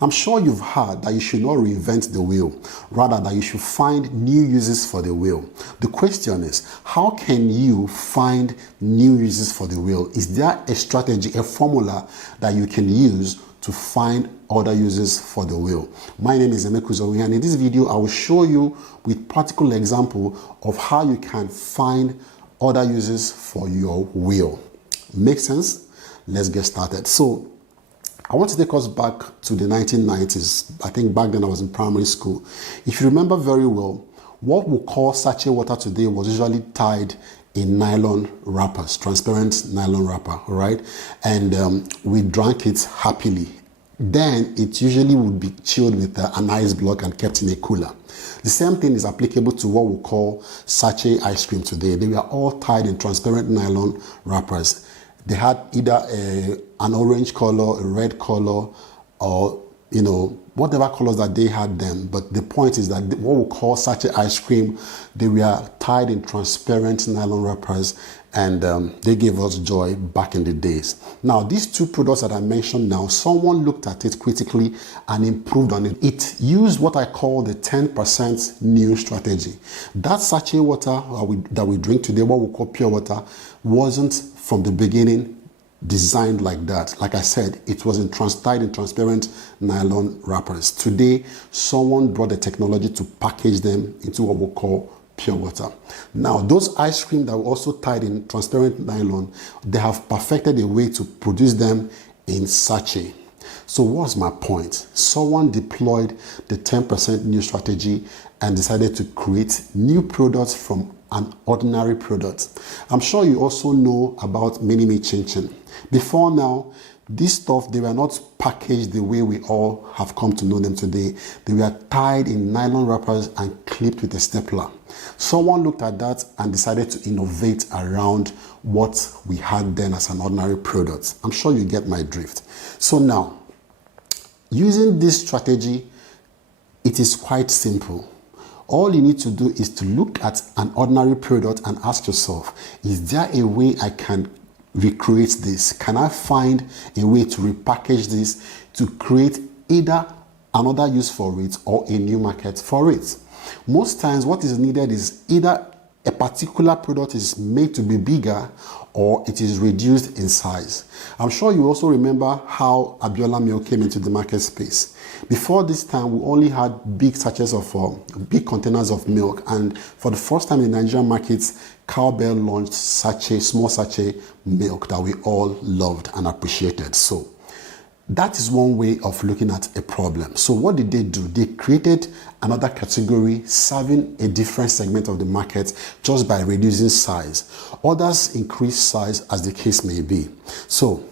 I'm sure you've heard that you should not reinvent the wheel, rather that you should find new uses for the wheel. The question is, how can you find new uses for the wheel? Is there a strategy, a formula that you can use to find other uses for the wheel? My name is 𝗬𝗂𝗍𝗿, and in this video I will show you with practical example of how you can find other uses for your wheel. Make sense? Let's get started. So I want to take us back to the 1990s. I think back then I was in primary school. If you remember very well, what we call sachet water today was usually tied in nylon wrappers, transparent nylon wrapper, all right? And we drank it happily. Then it usually would be chilled with an ice block and kept in a cooler. The same thing is applicable to what we call sachet ice cream today. They were all tied in transparent nylon wrappers. They had either an orange color, a red color, or whatever colors that they had then. But the point is that what we call sachet ice cream, they were tied in transparent nylon wrappers, and they gave us joy back in the days. Now, these two products that I mentioned now, someone looked at it critically and improved on it. It used what I call the 10% new strategy. That sachet water that we drink today, what we call pure water, wasn't from the beginning designed like that. Like I said, it was tied in transparent nylon wrappers. Today, someone brought the technology to package them into what we call pure water. Now, those ice cream that were also tied in transparent nylon, they have perfected a way to produce them in sachet. So what's my point? Someone deployed the 10% new strategy and decided to create new products from an ordinary product. I'm sure you also know about 𝗬𝗎𝗄𝗏 chinchin. Before now, this stuff, they were not packaged the way we all have come to know them today. They were tied in nylon wrappers and clipped with a stapler. Someone looked at that and decided to innovate around what we had then as an ordinary product. I'm sure you get my drift. So now, using this strategy, it is quite simple. All you need to do is to look at an ordinary product and ask yourself, is there a way I can recreate this? Can I find a way to repackage this to create either another use for it or a new market for it? Most times what is needed is either a particular product is made to be bigger or it is reduced in size. I'm sure you also remember how Abiola milk came into the market space. Before this time, we only had big sachets of, big containers of milk. And for the first time in Nigerian markets, Cowbell launched small sachet milk that we all loved and appreciated. So that is one way of looking at a problem. So what did they do? They created another category serving a different segment of the market just by reducing size. Others increase size as the case may be. So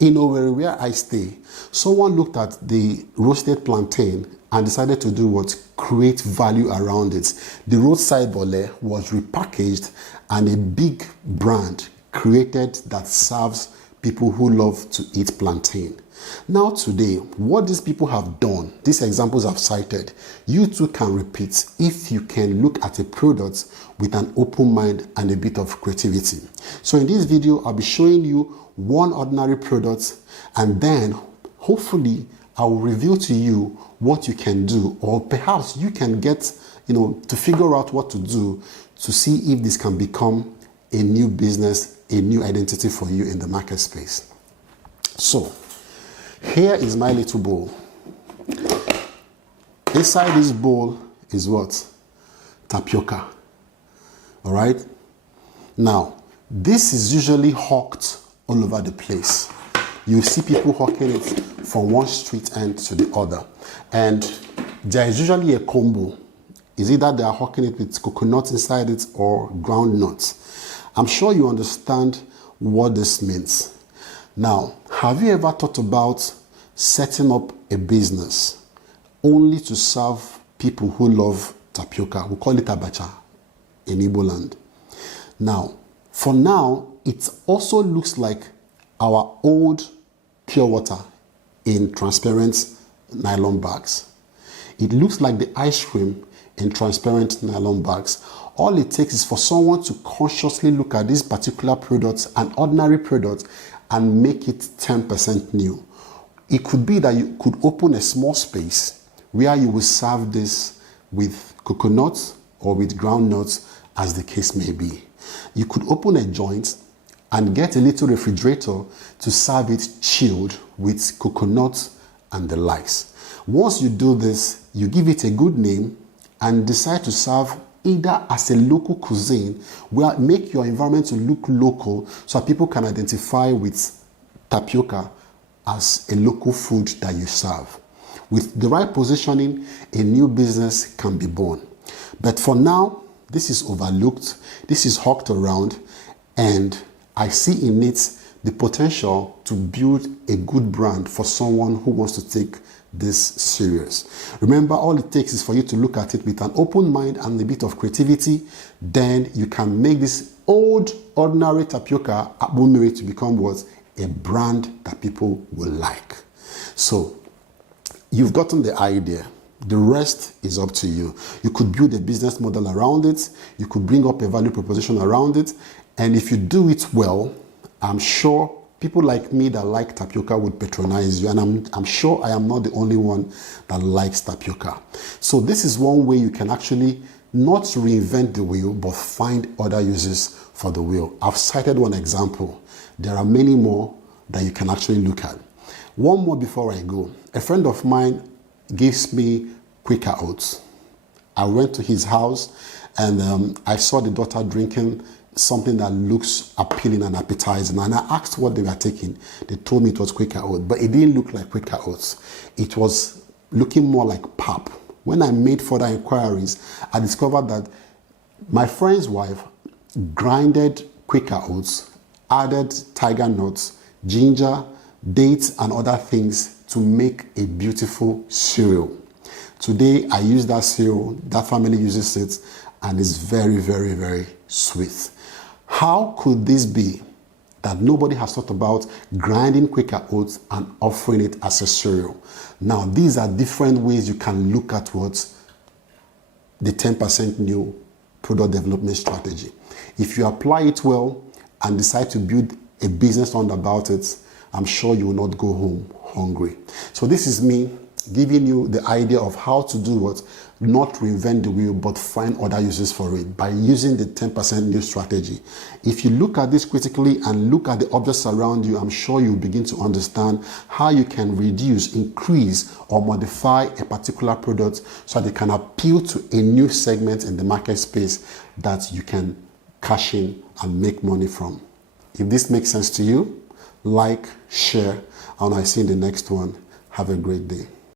in Owerri, where I stay, someone looked at the roasted plantain and decided to do what? Create value around it. The roadside bole was repackaged and a big brand created that serves people who love to eat plantain. Now today, what these people have done, these examples I've cited, you too can repeat if you can look at a product with an open mind and a bit of creativity. So in this video, I'll be showing you one ordinary product, and then hopefully I will reveal to you what you can do, or perhaps you can get, to figure out what to do to see if this can become a new business, a new identity for you in the market space. So here is my little bowl. Inside this bowl is what? Tapioca. All right? Now, this is usually hawked all over the place. You see people hawking it from one street end to the other. And there is usually a combo. Is either they are hawking it with coconut inside it or ground nuts. I'm sure you understand what this means. Now, have you ever thought about setting up a business only to serve people who love tapioca? We call it abacha in Igbo land. Now, for now, it also looks like our old pure water in transparent nylon bags. It looks like the ice cream in transparent nylon bags. All it takes is for someone to consciously look at this particular product, an ordinary product, and make it 10% new. It could be that you could open a small space where you will serve this with coconuts or with groundnuts, as the case may be. You could open a joint and get a little refrigerator to serve it chilled with coconuts and the likes. Once you do this, you give it a good name and decide to serve either as a local cuisine, where make your environment to look local so that people can identify with tapioca as a local food that you serve. With the right positioning, a new business can be born. But for now, this is overlooked, this is hawked around, and I see in it the potential to build a good brand for someone who wants to take this serious. Remember, all it takes is for you to look at it with an open mind and a bit of creativity. Then you can make this old, ordinary tapioca 𝗬𝗿𝗄 to become what? A brand that people will like. So, you've gotten the idea. The rest is up to you. You could build a business model around it. You could bring up a value proposition around it. And if you do it well, I'm sure people like me that like tapioca would patronize you. And I'm sure I am not the only one that likes tapioca. So this is one way you can actually not reinvent the wheel, but find other uses for the wheel. I've cited one example. There are many more that you can actually look at. One more before I go. A friend of mine gives me 𝗬𝗂𝗿𝗄𝗏. I went to his house and I saw the daughter drinking something that looks appealing and appetizing, and I asked what they were taking. They told me it was 𝗬𝗂𝗿𝗄𝗏, but it didn't look like 𝗬𝗂𝗿𝗄𝗏. It was looking more like pap. When I made further inquiries, I discovered that my friend's wife grinded 𝗬𝗂𝗿𝗄𝗏, added tiger nuts, ginger, dates, and other things to make a beautiful cereal. Today, I use that cereal, that family uses it, and it's very, very, very sweet. How could this be that nobody has thought about grinding 𝗬𝗂𝗿𝗄𝗏 and offering it as a cereal? Now, these are different ways you can look at what the 10% new product development strategy. If you apply it well and decide to build a business on about it, I'm sure you will not go home hungry. So this is me giving you the idea of how to do what? Not reinvent the wheel, but find other uses for it by using the 10% new strategy. If you look at this critically and look at the objects around you, I'm sure you'll begin to understand how you can reduce, increase, or modify a particular product so that it can appeal to a new segment in the market space that you can cash in and make money from. If this makes sense to you, like, share, and I see you in the next one. Have a great day.